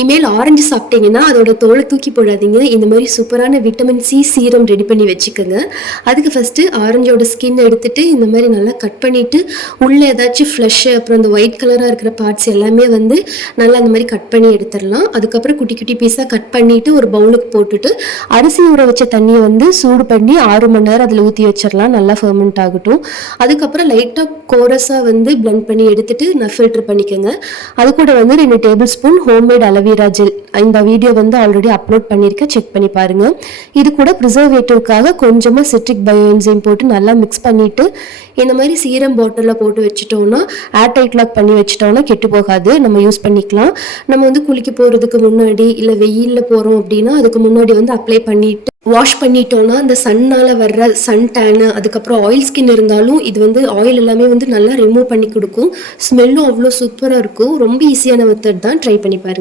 இனிமேல் ஆரஞ்சு சாப்பிட்டீங்கன்னா அதோட தோலை தூக்கி போடாதீங்க. இந்த மாதிரி சூப்பரான விட்டமின் சி சீரம் ரெடி பண்ணி வச்சுக்கோங்க. அதுக்கு ஃபஸ்ட்டு ஆரஞ்சோட ஸ்கின் எடுத்துட்டு இந்த மாதிரி நல்லா கட் பண்ணிவிட்டு உள்ளே ஏதாச்சும் ஃப்ளஷ்ஷு அப்புறம் அந்த ஒயிட் கலராக இருக்கிற பார்ட்ஸ் எல்லாமே வந்து நல்லா அந்த மாதிரி கட் பண்ணி எடுத்துடலாம். அதுக்கப்புறம் குட்டி குட்டி பீஸாக கட் பண்ணிவிட்டு ஒரு பவுலுக்கு போட்டுட்டு அரிசி ஊற வச்ச தண்ணியை வந்து சூடு பண்ணி 6 மணி நேரம் அதில் ஊற்றி வச்சிடலாம், நல்லா ஃபெர்மெண்ட் ஆகட்டும். அதுக்கப்புறம் லைட்டாக கோரஸாக வந்து பிளெண்ட் பண்ணி எடுத்துட்டு நான் ஃபில்டர் பண்ணிக்கோங்க. அது கூட வந்து 2 table spoon homemade aloe vera gel, இந்த வீடியோ வந்து ஆல்ரெடி அப்லோட் பண்ணியிருக்கேன், செக் பண்ணி பாருங்கள். இது கூட ப்ரிசர்வேட்டிவ்க்காக கொஞ்சமாக சிட்ரிக் பயோ என்சைம் போட்டு நல்லா மிக்ஸ் பண்ணிவிட்டு இந்த மாதிரி சீரம் பாட்டிலில் போட்டு வச்சுட்டோம்னா ஏர் டைட் லாக் பண்ணி வச்சுட்டோம்னா கெட்டு போகாது, நம்ம யூஸ் பண்ணிக்கலாம். நம்ம வந்து குளிக்க போகிறதுக்கு முன்னாடி இல்லை வெயிலில் போகிறோம் அப்படின்னா அதுக்கு முன்னாடி வந்து அப்ளை பண்ணிவிட்டு வாஷ் பண்ணிட்டோம்னா அந்த சன்னால் வர்ற சன் டேனு அதுக்கப்புறம் ஆயில் ஸ்கின் இருந்தாலும் இது வந்து ஆயில் எல்லாமே வந்து நல்லா ரிமூவ் பண்ணி கொடுக்கும். ஸ்மெல்லும் அவ்வளோ சூப்பராக இருக்கும். ரொம்ப ஈஸியான மெத்தட் தான், ட்ரை பண்ணி பாருங்கள்.